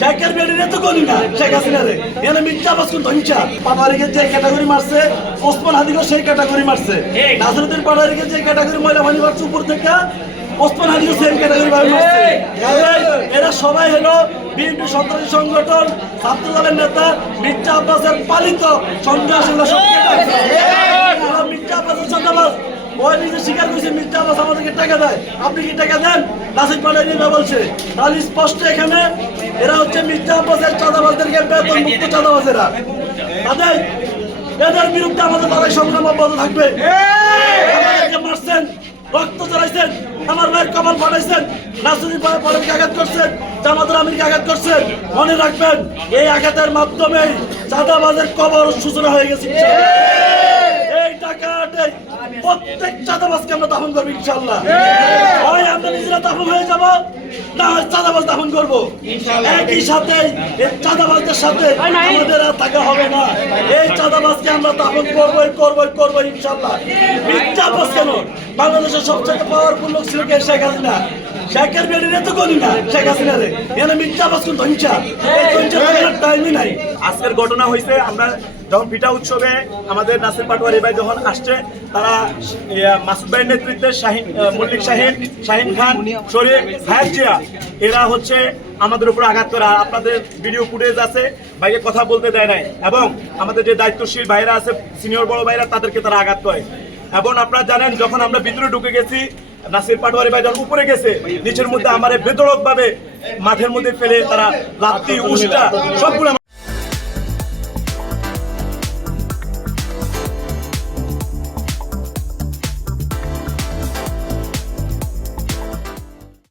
শেখের বেড়িরে তো করি না শেখ হাসিনা রে এখানে মিথ্যা বাস কোন ধঞ্চা পাটোয়ারিকে যে ক্যাটাগরি মারছে ওসমান হাদিকে সেই ক্যাটাগরি মারছে নাসিরউদ্দিন পাটোয়ারিকে যে ক্যাটাগরি ময়লা পানি মারছে উপর থেকে ওসমান হাদিকে সেম ক্যাটাগরি ভাবে মারছে এরা সবাই হলো বিএনপি সন্ত্রাসী সংগঠন ছাত্র দলের নেতা মির্জা আব্বাসের পালিত সন্ত্রাসী মির্জা আব্বাসের সন্ত্রাস ওই নিজে স্বীকার করছে মির্জা আব্বাস আমাদেরকে টাকা দেয় আপনি কি টাকা দেন নাসির পাটোয়ারি বলছে তাহলে স্পষ্ট এখানে এরা হচ্ছে মির্জা আব্বাসের চাঁদাবাজদেরকে বেতন মুক্ত চাঁদাবাজেরা তাদের এদের বিরুদ্ধে আমাদের লড়াই সংগ্রাম অব্যাহত থাকবে আমাদেরকে মারছেন রক্ত জড়াইছেন আমার ভাইয়ের কপাল ফাটাইছেন নাসিরুদ্দিন পাটোয়ারিকে আঘাত করছেন জামাতুল আমিরকে আঘাত করছেন মনে রাখবেন এই আঘাতের মাধ্যমে চাঁদাবাজের কবর সূচনা হয়ে গেছে এই টাকাতে প্রত্যেক চাঁদাবাজকে আমরা দাফন করবো ইনশাআল্লাহ হয় আমরা নিজেরা দাফন হয়ে যাব না হয় চাঁদাবাজ দাফন করবো একই সাথে এই চাঁদাবাজদের সাথে আমাদের আর থাকা হবে না এই চাঁদাবাজকে আমরা দাফন করবোই ইনশাআল্লাহ মিথ্যা আব্বাস কেন বাংলাদেশের সবচেয়ে পাওয়ারফুল লোক ছিল কে শেখ হাসিনা শেখের বেড়িরে তো করি না শেখ হাসিনা রে এখানে মিথ্যা আব্বাস কোন ধঞ্চা এই ধঞ্চা থাকার টাইমই নাই আজকের ঘটনা হয়েছে আমরা যখন পিঠা উৎসবে আমাদের নাসির পাটোয়ারি ভাই যখন আসছে তারা মাসুদ ভাইয়ের নেতৃত্বে মল্লিক শাহিন খান শরীফ হায়াত জিয়া এরা হচ্ছে আমাদের উপর আঘাত করে আপনাদের ভিডিও ফুটেজ আছে ভাইকে কথা বলতে দেয় নাই এবং আমাদের যে দায়িত্বশীল ভাইরা আছে সিনিয়র বড় ভাইরা তাদেরকে তারা আঘাত করে এবং আপনারা জানেন যখন আমরা ভিতরে ঢুকে গেছি নাসির পাটোয়ারি ভাই যখন উপরে গেছে নিচের মধ্যে আমার বেদরক ভাবে মাঠের মধ্যে ফেলে তারা লাত্তি উষ্টা সবগুলো